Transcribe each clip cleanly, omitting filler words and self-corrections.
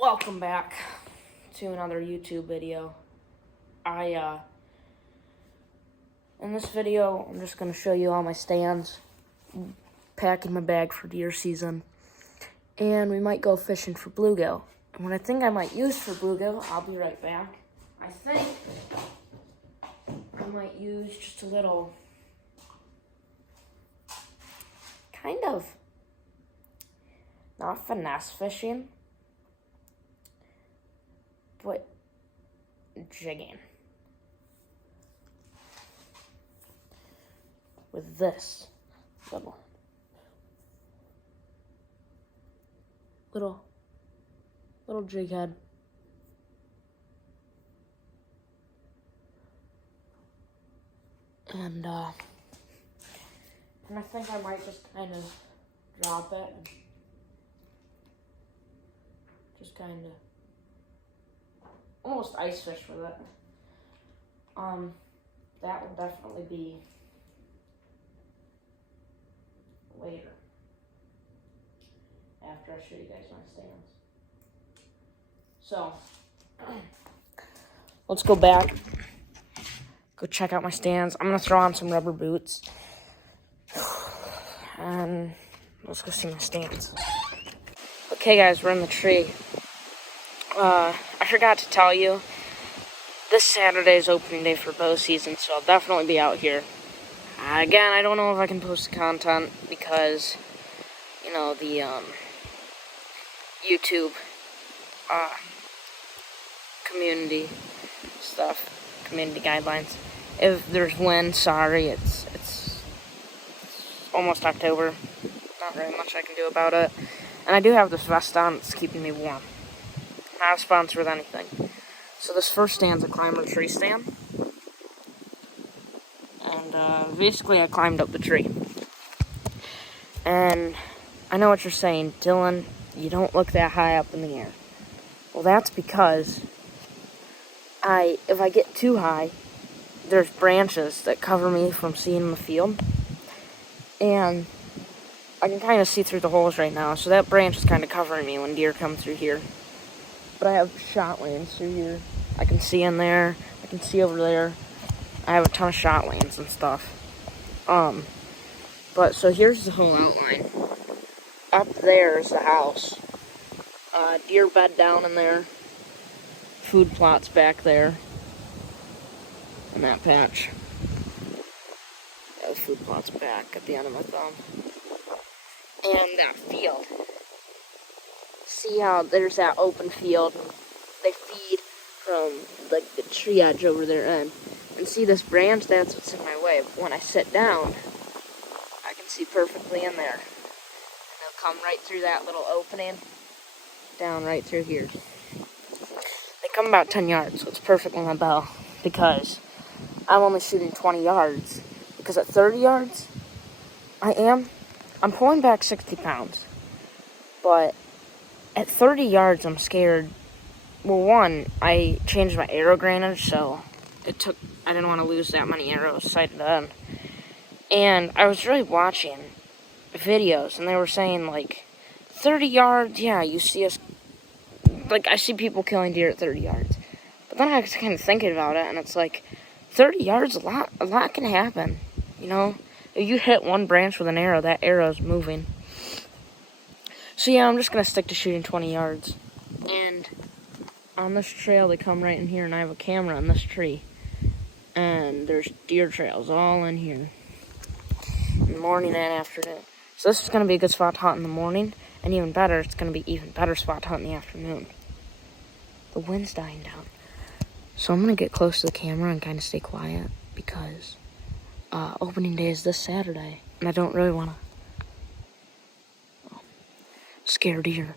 Welcome back to another YouTube video. In this video, I'm just going to show you all my stands, packing my bag for deer season, and we might go fishing for bluegill. And what I think I might use for bluegill, I'll be right back. I think I might use just a little, kind of, not finesse fishing, but jigging with this little jig head. And I think I might just kind of drop it and just kind of almost ice fish with it. That will definitely be later, after I show you guys my stands. So, let's go back, go check out my stands. I'm gonna throw on some rubber boots, and let's go see my stands. Okay guys, we're in the tree. I forgot to tell you, this Saturday is opening day for bow season, so I'll definitely be out here. Again, I don't know if I can post content because, you know, the YouTube community stuff, community guidelines. If there's wind, sorry, it's almost October. Not very much I can do about it. And I do have this vest on, it's keeping me warm. Not a sponsor with anything. So this first stand's a climber tree stand. And basically I climbed up the tree. And I know what you're saying, Dylan, you don't look that high up in the air. Well, that's because if I get too high, there's branches that cover me from seeing the field. And I can kind of see through the holes right now, so that branch is kind of covering me when deer come through here. But I have shot lanes through here. I can see in there. I can see over there. I have a ton of shot lanes and stuff. But so here's the whole outline. Up there is the house. Deer bed down in there. Food plots back there. And that patch. The food plots back at the end of my thumb. And that field. See how there's that open field? They feed from like the tree edge over their end. And see this branch? That's what's in my way. But when I sit down, I can see perfectly in there. And they'll come right through that little opening, down right through here. They come about 10 yards, so it's perfect on my bow. Because I'm only shooting 20 yards. Because at 30 yards, I'm pulling back 60 pounds. But at 30 yards, I'm scared. Well, one, I changed my arrow grainage, so I didn't want to lose that many arrows sighted on. And I was really watching videos, and they were saying, like, 30 yards, yeah, you see us, like, I see people killing deer at 30 yards. But then I was kind of thinking about it, and it's like, 30 yards, a lot can happen, you know? If you hit one branch with an arrow, that arrow's moving. So yeah, I'm just going to stick to shooting 20 yards. And on this trail, they come right in here, and I have a camera on this tree. And there's deer trails all in here. In the morning and afternoon. So this is going to be a good spot to hunt in the morning. And even better, it's going to be even better spot to hunt in the afternoon. The wind's dying down. So I'm going to get close to the camera and kind of stay quiet. Because opening day is this Saturday. And I don't really want to scare deer.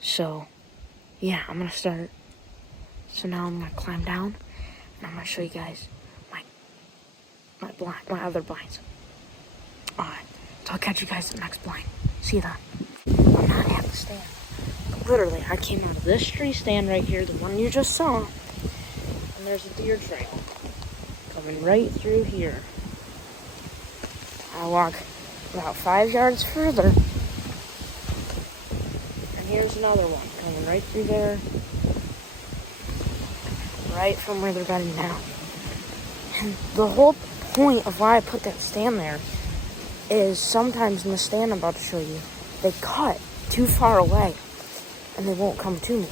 So, yeah, I'm going to start. So now I'm going to climb down. And I'm going to show you guys my other blinds. Alright, so I'll catch you guys at the next blind. See you then. I'm not at the stand. But literally, I came out of this tree stand right here, the one you just saw. And there's a deer trail coming right through here. I walk about 5 yards further. And here's another one coming right through there. Right from where they're bedding down. And the whole point of why I put that stand there is sometimes in the stand I'm about to show you, they cut too far away and they won't come to me.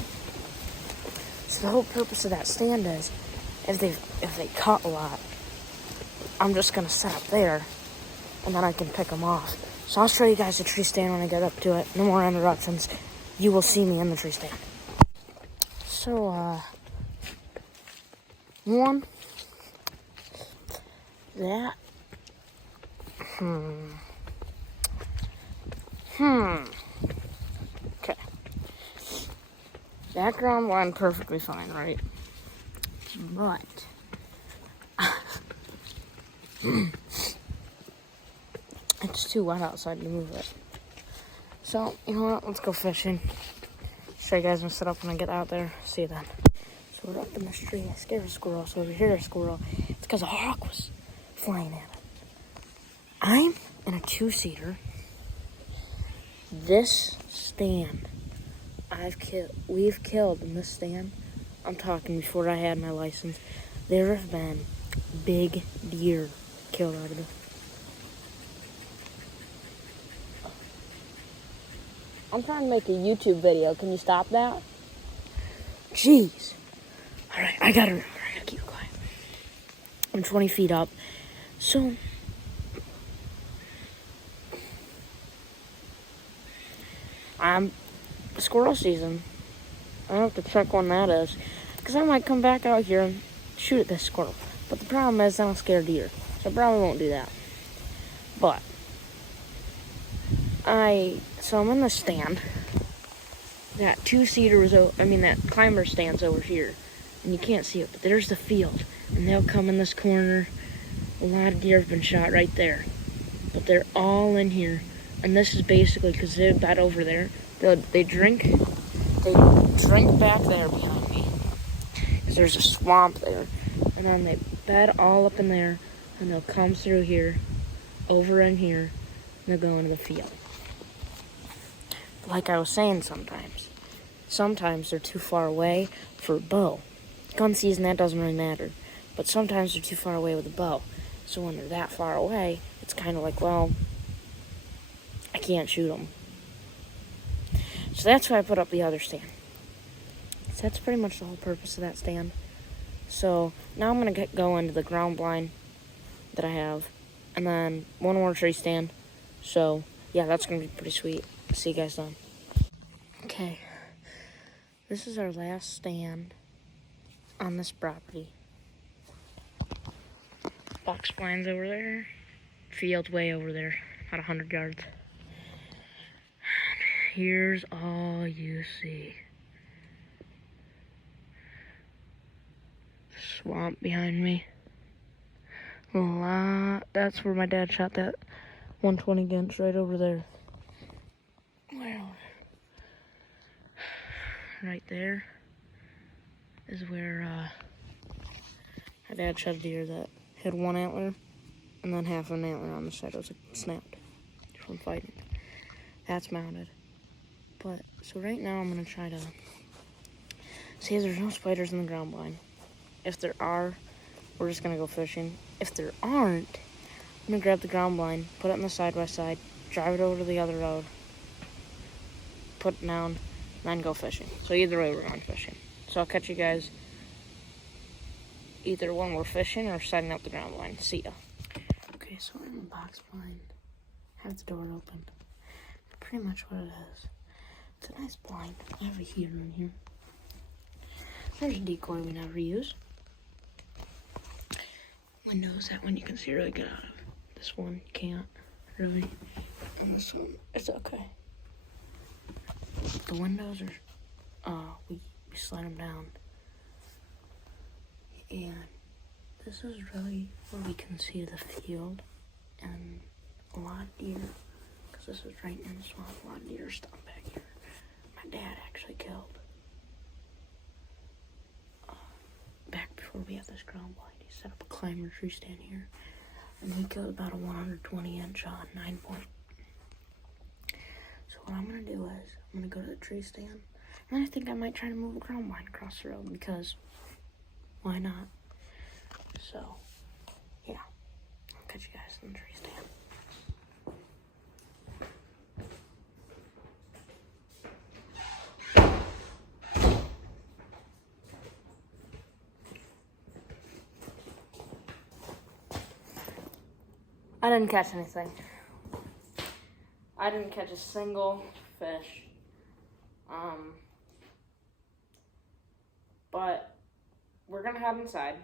So the whole purpose of that stand is if they cut a lot, I'm just gonna set up there and then I can pick them off. So I'll show you guys the tree stand when I get up to it. No more interruptions. You will see me in the tree stand. So one, that, okay. That ground line perfectly fine, right? But it's too wet outside to move it. So, you know what? Let's go fishing. Show you guys my setup when I get out there. See you then. So we're up in this tree. I scared a squirrel. So over here, a squirrel. It's because a hawk was flying at it. I'm in a two-seater. This stand, we've killed in this stand. I'm talking before I had my license. There have been big deer killed out of it. I'm trying to make a YouTube video. Can you stop that? Jeez. Alright, I gotta keep quiet. I'm 20 feet up. So, squirrel season. I have to check when that is. Because I might come back out here and shoot at this squirrel. But the problem is I'm scared of deer. So I probably won't do that. But, so I'm in the stand. That that climber stand's over here. And you can't see it, but there's the field. And they'll come in this corner. A lot of deer have been shot right there. But they're all in here. And this is basically because they're bed over there. They drink back there behind me. Because there's a swamp there. And then they bed all up in there. And they'll come through here, over in here, and they'll go into the field. Like I was saying, sometimes they're too far away for a bow. Gun season, that doesn't really matter. But sometimes they're too far away with a bow. So when they're that far away, it's kind of like, well, I can't shoot them. So that's why I put up the other stand. So that's pretty much the whole purpose of that stand. So now I'm going to go into the ground blind that I have. And then one more tree stand. So, yeah, that's going to be pretty sweet. See you guys then. Okay. This is our last stand on this property. Box blinds over there. Field way over there. About 100 yards. Here's all you see. Swamp behind me. That's where my dad shot that 120 Ginch right over there. Well, right there is where my dad shot a deer that had one antler and then half an antler on the side. It was snapped from fighting. That's mounted. But, so right now I'm going to try to see if there's no spiders in the ground blind. If there are, we're just going to go fishing. If there aren't, I'm going to grab the ground blind, put it in the side-by-side, drive it over to the other road, put it down, and then go fishing. So either way, we're going fishing. So I'll catch you guys either when we're fishing or setting up the ground blind. See ya. Okay, so we're in the box blind. Have the door open. Pretty much what it is. It's a nice blind. I have a heater in here. There's a decoy we never use. Windows, that one you can see really good out of. This one you can't really. And this one, it's okay. The windows are, we slide them down. And this is really where we can see the field and a lot of deer. Because this is right in the swamp, a lot of deer stuff back here. My dad actually killed. Back before we had this ground blind, he set up a climber tree stand here. And he killed about a 120 inch 9 point. So what I'm gonna do is I'm gonna go to the tree stand, and I think I might try to move a ground blind across the road because why not? So yeah, I'll catch you guys in the tree stand. I didn't catch anything. I didn't catch a single fish. But we're gonna head inside.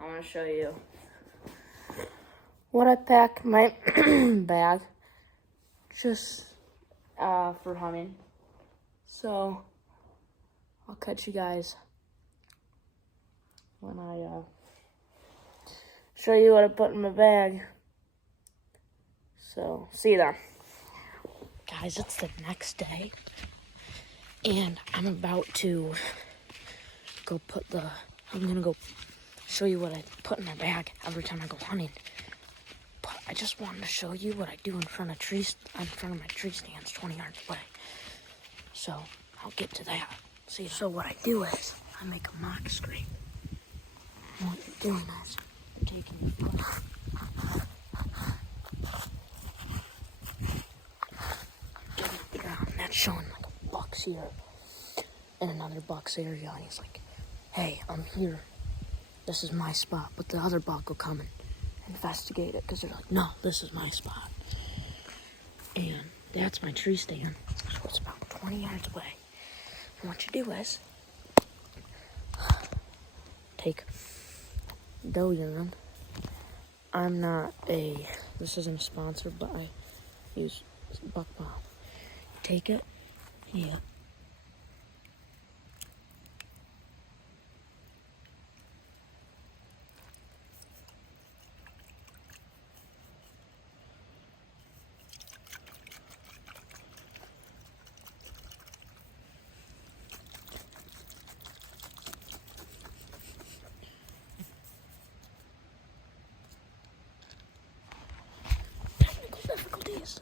I want to show you what I pack my bag just for hunting. So I'll catch you guys when I show you what I put in my bag. So see you then. Guys, it's the next day, and I'm about to go I'm gonna go show you what I put in my bag every time I go hunting. But I just wanted to show you what I do in front of my tree stands 20 yards away. So I'll get to that. See, so what I do is I make a mock scrape. And what you're doing is you're taking your foot, getting it the ground, and that's showing like a buck's here and another buck's area. And he's like, hey, I'm here. This is my spot. But the other buck will come and investigate it because they're like, no, this is my spot. And that's my tree stand. So it's about 20 yards away. And what you do is take doe urine. This isn't a sponsor, but I use Buck Bomb. Take it, yeah. Technical difficulties.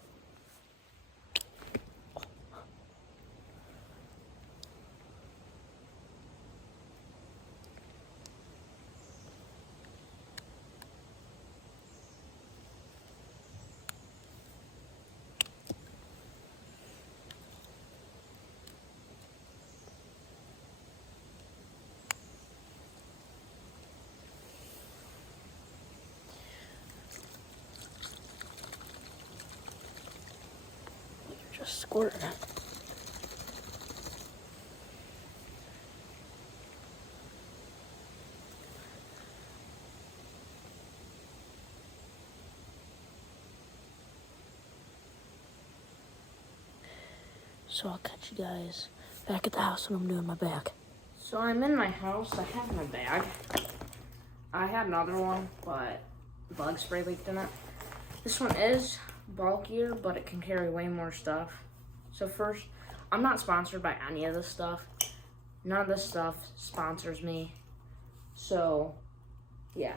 Just squirting it. So I'll catch you guys back at the house when I'm doing my bag. So I'm in my house. I have my bag. I had another one, but bug spray leaked in it. This one is bulkier, but it can carry way more stuff. So first, I'm not sponsored by any of this stuff. None of this stuff sponsors me. So, yeah.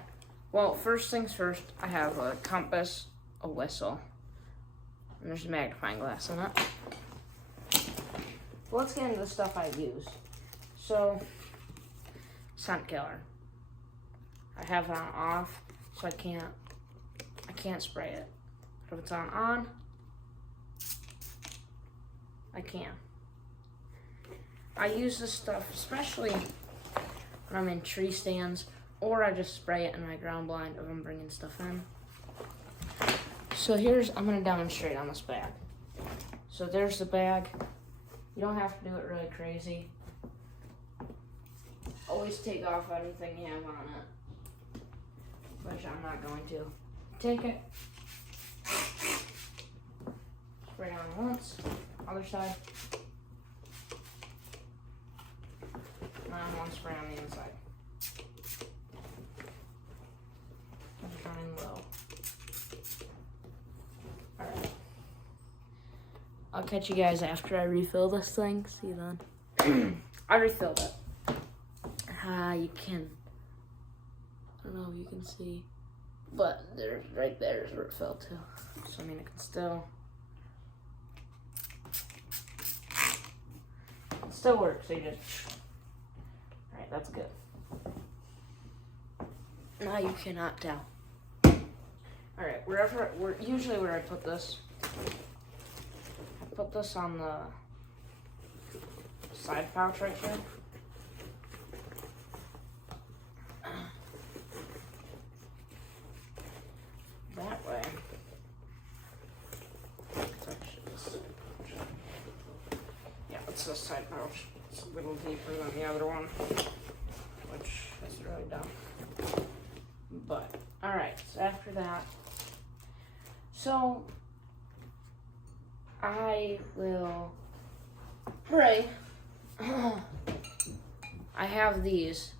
Well, first things first, I have a compass, a whistle, and there's a magnifying glass in it. Let's get into the stuff I use. So, scent killer. I have it on off, so I can't spray it. But if it's on, I can. I use this stuff especially when I'm in tree stands, or I just spray it in my ground blind if I'm bringing stuff in. So I'm gonna demonstrate on this bag. So there's the bag. You don't have to do it really crazy. Always take off anything you have on it, which I'm not going to. Take it, spray on once, other side, and then one spray on the inside. I'm running low. Alright. I'll catch you guys after I refill this thing. See you then. I refilled it. You can, I don't know if you can see, but right there is where it fell to. So I mean, it can still Still works, so you just... Alright, that's good. Now you cannot tell. Alright, usually where I put this, I put this on the side pouch right here. That way. Yeah, it's this side pouch. It's a little deeper than the other one, which is really dumb. But, alright, so after that, so I will pray. I have these,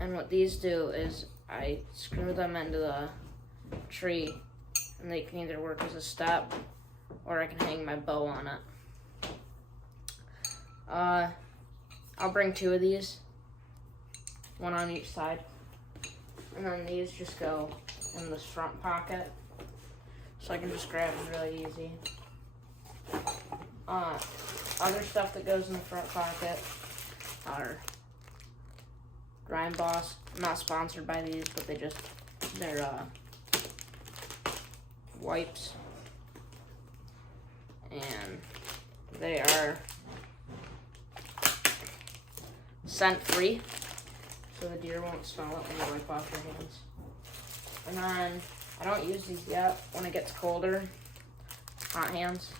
and what these do is I screw them into the tree, and they can either work as a step, or I can hang my bow on it. I'll bring 2 of these, one on each side, and then these just go in this front pocket, so I can just grab them really easy. Other stuff that goes in the front pocket are Rhyme Boss. I'm not sponsored by these, but they're wipes, and they are scent free, so the deer won't smell it when you wipe off your hands. And then I don't use these yet. When it gets colder, hot hands,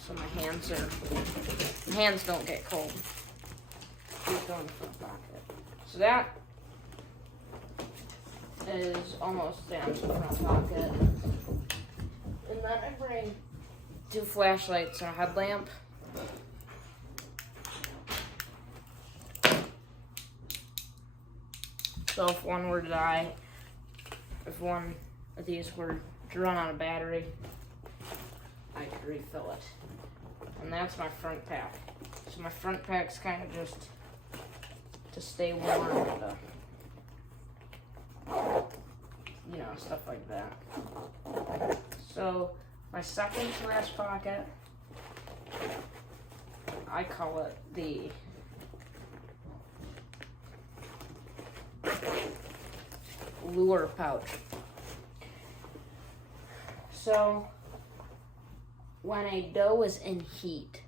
so my hands don't get cold. These go in the front pocket. So that is almost down to the front pocket. And then I bring 2 flashlights and a headlamp. So if one were to die, if one of these were to run out of battery, I could refill it. And that's my front pack. So my front pack's kind of just to stay warm and you know, stuff like that. So my second to last pocket, I call it the lure pouch. So when a doe is in heat,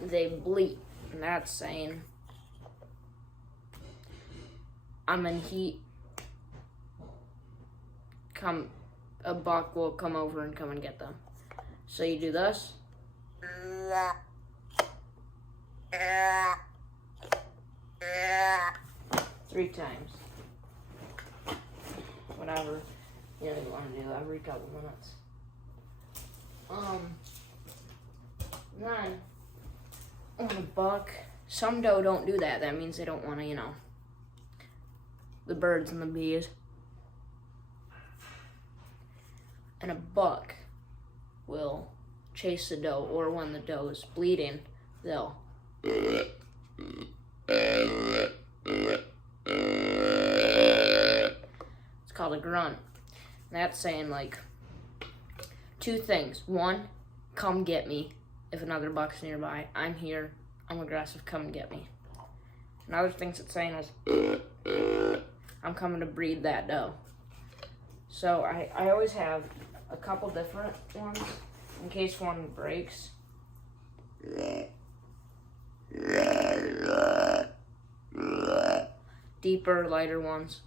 they bleat, and that's saying I'm in heat. A buck will come over and come and get them. So you do this. 3 times. Whatever you want to do every couple minutes. Then on a buck, some doe don't do that. That means they don't want to, the birds and the bees. And a buck will chase the doe, or when the doe is bleeding, they'll it's called a grunt. And that's saying like 2 things. 1, come get me. If another buck's nearby, I'm here, I'm aggressive, come and get me. Another thing it's saying is I'm coming to breed that doe. So I always have a couple different ones in case one breaks. Deeper, lighter ones.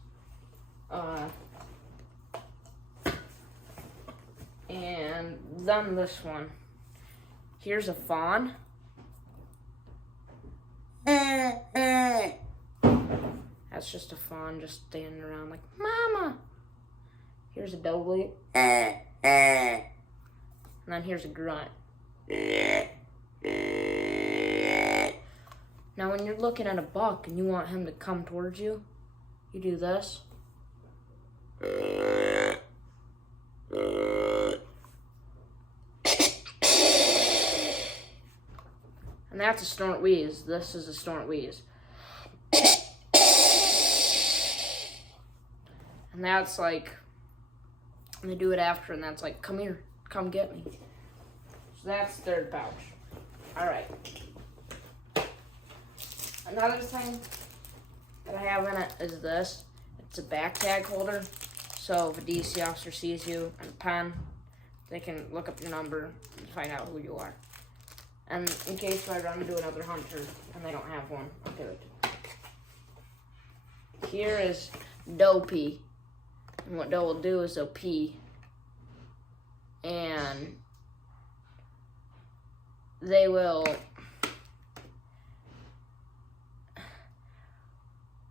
And then this one. Here's a fawn. That's just a fawn just standing around like, Mama! Here's a doe bleat. And then here's a grunt. Now when you're looking at a buck and you want him to come towards you, you do this. And that's a snort wheeze. This is a snort wheeze. And that's like, and they do it after, and that's like, come here, come get me. So that's third pouch. Alright. Another thing that I have in it is this. It's a back tag holder. So if a DC officer sees you and a pen, they can look up your number and find out who you are. And in case I run into another hunter and they don't have one, I'll give it to them. Here is doe pee. And what doe will do is they'll pee. And they will...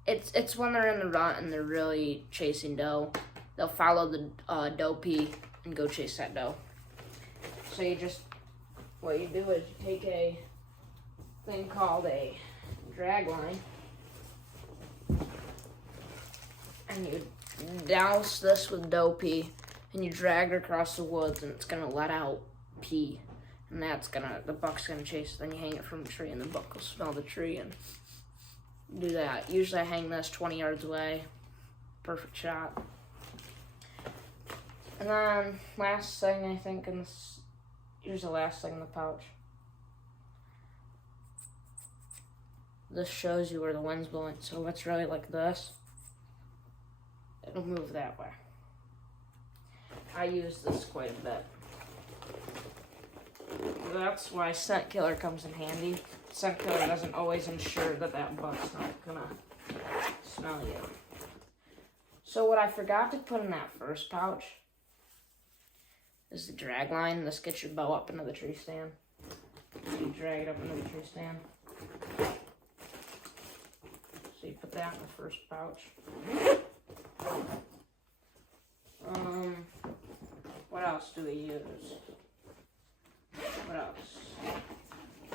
It's when they're in the rut and they're really chasing doe. They'll follow the doe pee and go chase that doe. So what you do is you take a thing called a drag line and you douse this with doe pee and you drag it across the woods and it's gonna let out pee. And the buck's gonna chase it. Then you hang it from a tree and the buck will smell the tree and do that. Usually I hang this 20 yards away. Perfect shot. And then last thing I think here's the last thing in the pouch. This shows you where the wind's blowing. So it's really like this. It'll move that way. I use this quite a bit. That's why Scent Killer comes in handy. Scent Killer doesn't always ensure that buck's not gonna smell you. So what I forgot to put in that first pouch is the drag line. This gets your bow up into the tree stand. So you drag it up into the tree stand. So you put that in the first pouch. What else do we use? What else?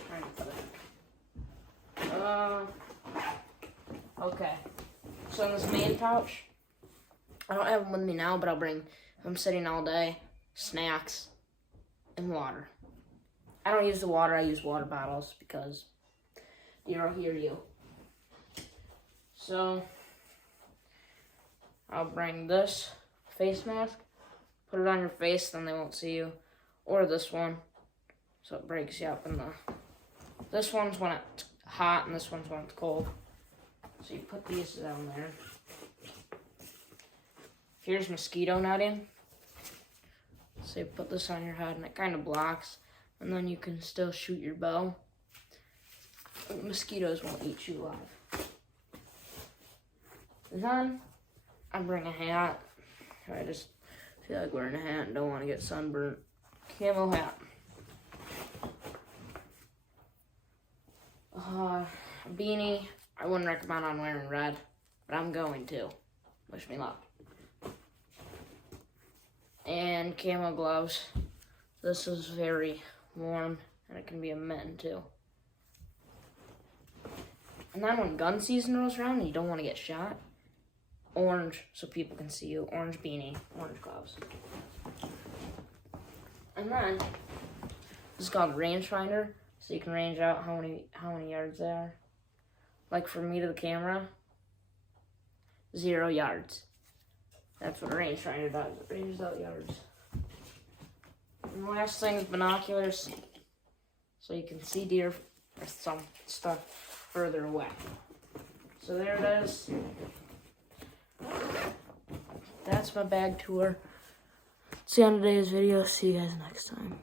Trying to put it. Okay. So in this main pouch, I don't have them with me now, but I'll bring, if I'm sitting all day, snacks and water. I don't use the water, I use water bottles because deer will hear you. So I'll bring this face mask, put it on your face, then they won't see you. Or this one, so it breaks you up in this one's when it's hot and this one's when it's cold. So you put these down there. Here's mosquito netting. So you put this on your head and it kind of blocks, and then you can still shoot your bow. Mosquitoes won't eat you alive. Then I bring a hat. I just feel like wearing a hat and don't want to get sunburned. Camo hat. Beanie. I wouldn't recommend on wearing red, but I'm going to. Wish me luck. And camo gloves. This is very warm, and it can be a mitten too. And then when gun season rolls around and you don't want to get shot, orange so people can see you. Orange beanie, orange gloves. And then this is called rangefinder, so you can range out how many yards they are. Like from me to the camera, 0 yards. That's what a rangefinder does. It ranges out yards. And the last thing is binoculars, so you can see deer or some stuff further away. So there it is. That's my bag tour. That's the end of today's video. See you guys next time.